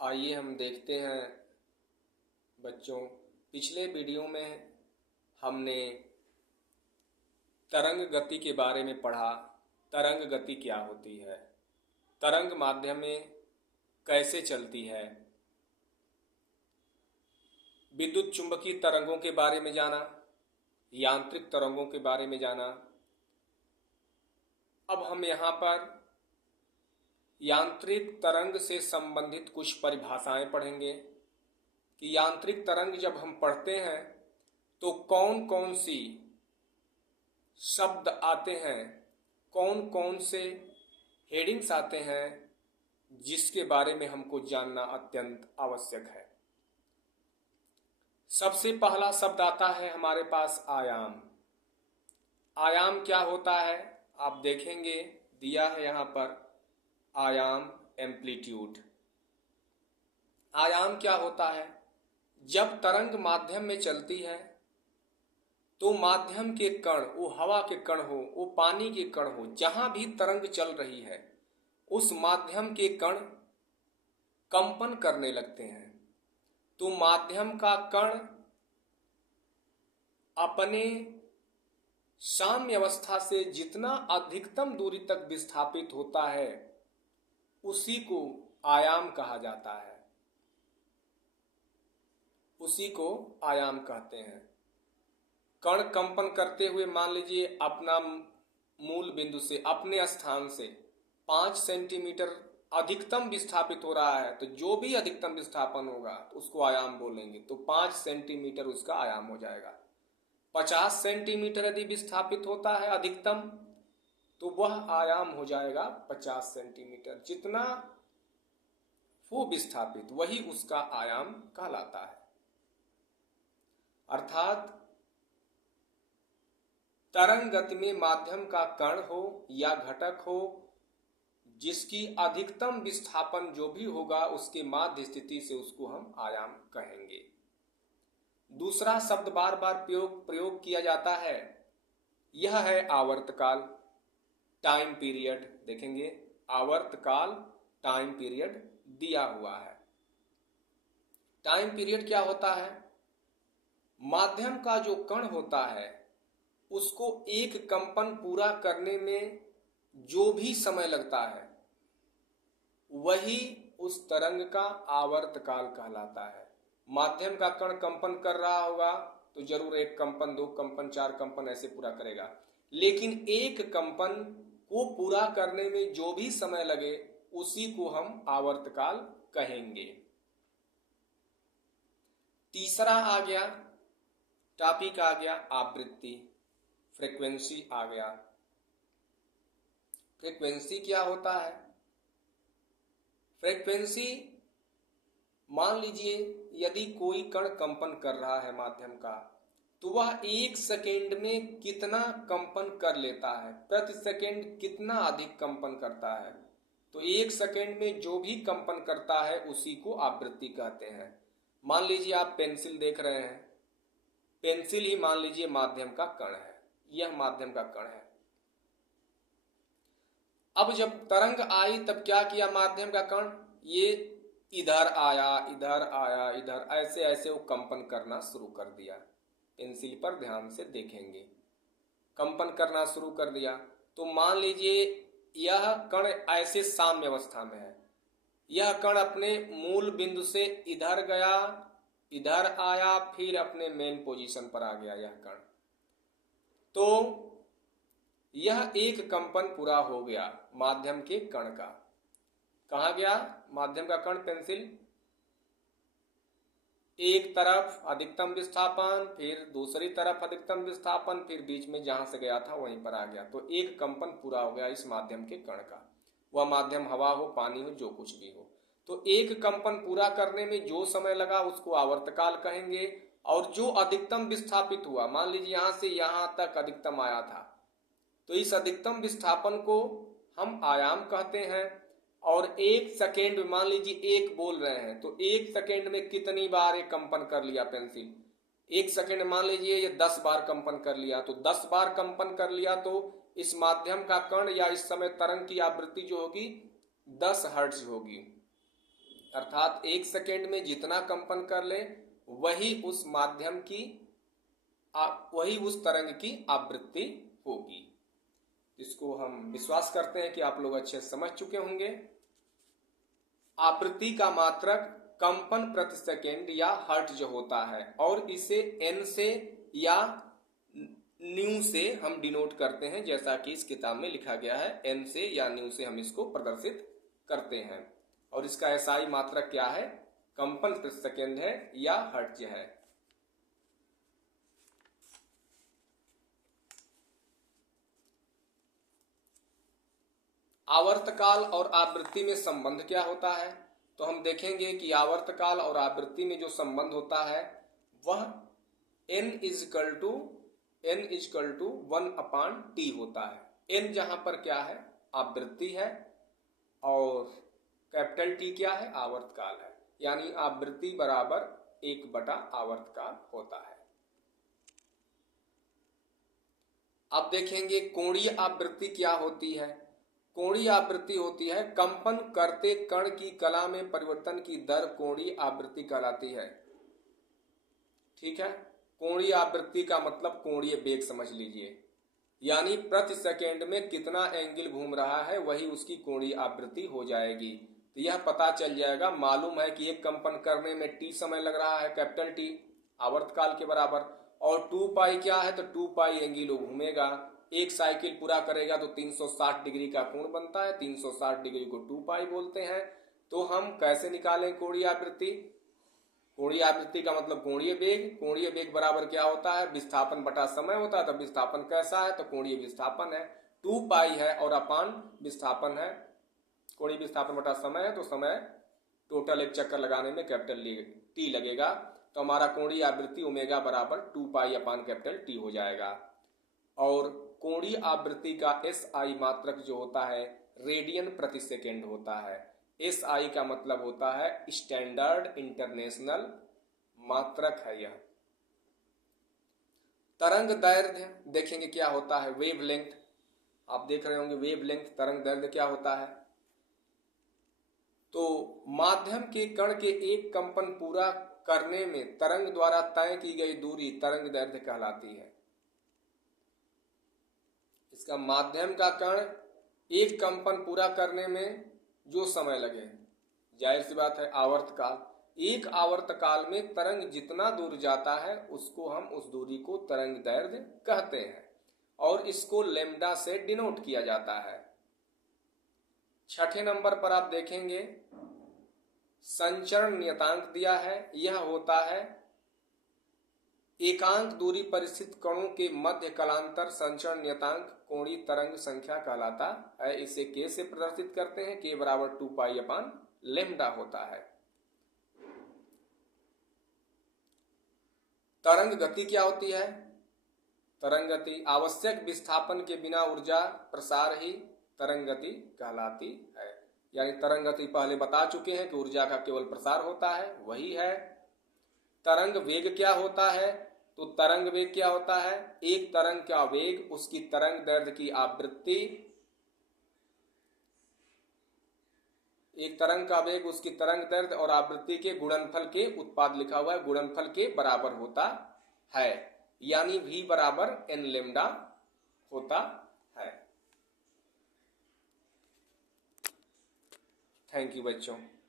आइए हम देखते हैं बच्चों। पिछले वीडियो में हमने तरंग गति के बारे में पढ़ा। तरंग गति क्या होती है, तरंग माध्यम में कैसे चलती है, विद्युत चुंबकीय तरंगों के बारे में जाना, यांत्रिक तरंगों के बारे में जाना। अब हम यहाँ पर यांत्रिक तरंग से संबंधित कुछ परिभाषाएं पढ़ेंगे कि यांत्रिक तरंग जब हम पढ़ते हैं तो कौन कौन सी शब्द आते हैं, कौन कौन से हेडिंग्स आते हैं, जिसके बारे में हमको जानना अत्यंत आवश्यक है। सबसे पहला शब्द आता है हमारे पास आयाम। आयाम क्या होता है आप देखेंगे, दिया है यहाँ पर आयाम, एम्पलीट्यूड। आयाम क्या होता है, जब तरंग माध्यम में चलती है तो माध्यम के कण, वो हवा के कण हो, वो पानी के कण हो, जहां भी तरंग चल रही है उस माध्यम के कण कंपन करने लगते हैं। तो माध्यम का कण अपने साम्य अवस्था से जितना अधिकतम दूरी तक विस्थापित होता है उसी को आयाम कहा जाता है, उसी को आयाम कहते हैं। कण कंपन करते हुए मान लीजिए अपना मूल बिंदु से, अपने स्थान से 5 सेंटीमीटर अधिकतम विस्थापित हो रहा है, तो जो भी अधिकतम विस्थापन होगा उसको आयाम बोलेंगे। तो 5 सेंटीमीटर उसका आयाम हो जाएगा। 50 सेंटीमीटर यदि विस्थापित होता है अधिकतम, तो वह आयाम हो जाएगा 50 सेंटीमीटर। जितना वो विस्थापित, वही उसका आयाम कहलाता है। अर्थात तरंग गति में माध्यम का कण हो या घटक हो, जिसकी अधिकतम विस्थापन जो भी होगा उसके माध्य स्थिति से उसको हम आयाम कहेंगे। दूसरा शब्द बार बार प्रयोग किया जाता है, यह है आवर्तकाल, टाइम पीरियड। देखेंगे आवर्तकाल, टाइम पीरियड दिया हुआ है। टाइम पीरियड क्या होता है, माध्यम का जो कण होता है उसको एक कंपन पूरा करने में जो भी समय लगता है वही उस तरंग का आवर्तकाल कहलाता है। माध्यम का कण कंपन कर रहा होगा तो जरूर 1 कंपन, 2 कंपन, 4 कंपन ऐसे पूरा करेगा, लेकिन एक कंपन को पूरा करने में जो भी समय लगे उसी को हम आवर्तकाल कहेंगे। तीसरा आ गया, टॉपिक आ गया आवृत्ति, फ्रीक्वेंसी आ गया। फ्रीक्वेंसी क्या होता है, फ्रीक्वेंसी मान लीजिए यदि कोई कण कंपन कर रहा है माध्यम का, तो वह 1 सेकेंड में कितना कंपन कर लेता है, प्रति सेकेंड कितना अधिक कंपन करता है। तो 1 सेकेंड में जो भी कंपन करता है उसी को आवृत्ति कहते हैं। मान लीजिए आप पेंसिल देख रहे हैं, पेंसिल ही मान लीजिए माध्यम का कण है, यह माध्यम का कण है। अब जब तरंग आई तब क्या किया माध्यम का कण, ये इधर आया, इधर आया, इधर, ऐसे ऐसे वो कंपन करना शुरू कर दिया। पेंसिल पर ध्यान से देखेंगे, कंपन करना शुरू कर दिया। तो मान लीजिए यह कण ऐसे साम्य अवस्था में है, यह कण अपने मूल बिंदु से इधर गया, इधर आया, फिर अपने मेन पोजीशन पर आ गया यह कण। तो यह एक कंपन पूरा हो गया माध्यम के कण का। कहाँ गया माध्यम का कण, पेंसिल, एक तरफ अधिकतम विस्थापन, फिर दूसरी तरफ अधिकतम विस्थापन, फिर बीच में जहां से गया था वहीं पर आ गया। तो एक कंपन पूरा हो गया इस माध्यम के कण का। वह माध्यम हवा हो, पानी हो, जो कुछ भी हो। तो एक कंपन पूरा करने में जो समय लगा उसको आवर्तकाल कहेंगे। और जो अधिकतम विस्थापित हुआ, मान लीजिए यहां से यहां तक अधिकतम आया था, तो इस अधिकतम विस्थापन को हम आयाम कहते हैं। और 1 सेकेंड में मान लीजिए 1 बोल रहे हैं, तो 1 सेकेंड में कितनी बार ये कंपन कर लिया पेंसिल, 1 सेकेंड मान लीजिए ये 10 बार कंपन कर लिया, तो 10 बार कंपन कर लिया तो इस माध्यम का कण या इस समय तरंग की आवृत्ति जो होगी 10 हर्ट्ज होगी। अर्थात 1 सेकेंड में जितना कंपन कर ले वही उस माध्यम की वही उस तरंग की आवृत्ति होगी। इसको हम विश्वास करते हैं कि आप लोग अच्छे समझ चुके होंगे। आवृत्ति का मात्रक कंपन प्रति सेकेंड या हर्ट्ज होता है और इसे एन से या न्यू से हम डिनोट करते हैं, जैसा कि इस किताब में लिखा गया है। एन से या न्यू से हम इसको प्रदर्शित करते हैं और इसका एसआई मात्रक क्या है? कंपन प्रति सेकेंड है या हर्ट्ज है। आवर्तकाल और आवृत्ति में संबंध क्या होता है? तो हम देखेंगे कि आवर्तकाल और आवृत्ति में जो संबंध होता है वह n इजकल टू 1/t होता है। n जहां पर क्या है? आवृत्ति है और कैपिटल T क्या है? आवर्तकाल है। यानी आवृत्ति बराबर 1/आवर्तकाल होता है। अब देखेंगे कोणीय आवृत्ति क्या होती है। कोणीय आवृत्ति होती है कंपन करते कण की कला में परिवर्तन की दर कोणीय आवृत्ति कहलाती है। ठीक है, कोणीय आवृत्ति का मतलब कोणीय वेग समझ लीजिए, यानी प्रति सेकेंड में कितना एंगल घूम रहा है वही उसकी कोणीय आवृत्ति हो जाएगी। तो यह पता चल जाएगा। मालूम है कि एक कंपन करने में t समय लग रहा है, कैपिटल T आवर्तकाल के बराबर, और 2 पाई क्या है? तो 2 पाई एंगल घूमेगा। एक साइकिल पूरा करेगा तो 360 डिग्री का कोण बनता है। 360 डिग्री को 2 पाई बोलते हैं। तो हम कैसे निकालें कोणीय आवृत्ति? कोणीय आवृत्ति का मतलब कोणीय वेग। कोणीय वेग बराबर क्या होता है? विस्थापन बटा समय होता है। तो विस्थापन कैसा है? तो कोणीय विस्थापन है, 2 पाई है और अपान विस्थापन है। कोणीय विस्थापन बटा समय है तो समय टोटल एक चक्कर लगाने में कैपिटल T लगेगा। तो हमारा कोणीय आवृत्ति ओमेगा बराबर 2 पाई अपान कैपिटल T हो जाएगा। और कोणीय आवृत्ति का SI मात्रक जो होता है रेडियन प्रति सेकेंड होता है। SI का मतलब होता है स्टैंडर्ड इंटरनेशनल मात्रक है यह। तरंग दैर्ध्य देखेंगे क्या होता है। वेवलेंथ आप देख रहे होंगे। वेवलेंथ तरंग दैर्ध्य क्या होता है? तो माध्यम के कण के एक कंपन पूरा करने में तरंग द्वारा तय की गई दूरी तरंग दैर्ध्य कहलाती है। इसका माध्यम का कण एक कंपन पूरा करने में जो समय लगे, जाहिर सी बात है आवर्तकाल। एक आवर्तकाल में तरंग जितना दूर जाता है उसको हम उस दूरी को तरंग दैर्ध्य कहते हैं और इसको लैम्डा से डिनोट किया जाता है। 6ठे नंबर पर आप देखेंगे संचरण नियतांक दिया है। यह होता है एकांक दूरी पर स्थित कणों के मध्य कलांतर संचरण नियतांक कोणीय तरंग संख्या कहलाता है। इसे K से प्रदर्शित करते हैं। K बराबर 2 पाई अपान लैम्डा होता है। तरंग गति क्या होती है? तरंग गति आवश्यक विस्थापन के बिना ऊर्जा प्रसार ही तरंग गति कहलाती है। यानी तरंग गति पहले बता चुके हैं कि ऊर्जा का केवल प्रसार होता है, वही है। तरंग वेग क्या होता है? तो तरंग वेग क्या होता है? एक तरंग का वेग उसकी तरंग दैर्ध्य की आवृत्ति, एक तरंग का वेग उसकी तरंग दैर्ध्य और आवृत्ति के गुणनफल के उत्पाद लिखा हुआ है, गुणनफल के बराबर होता है। यानी v बराबर n लैम्डा होता है। थैंक यू बच्चों।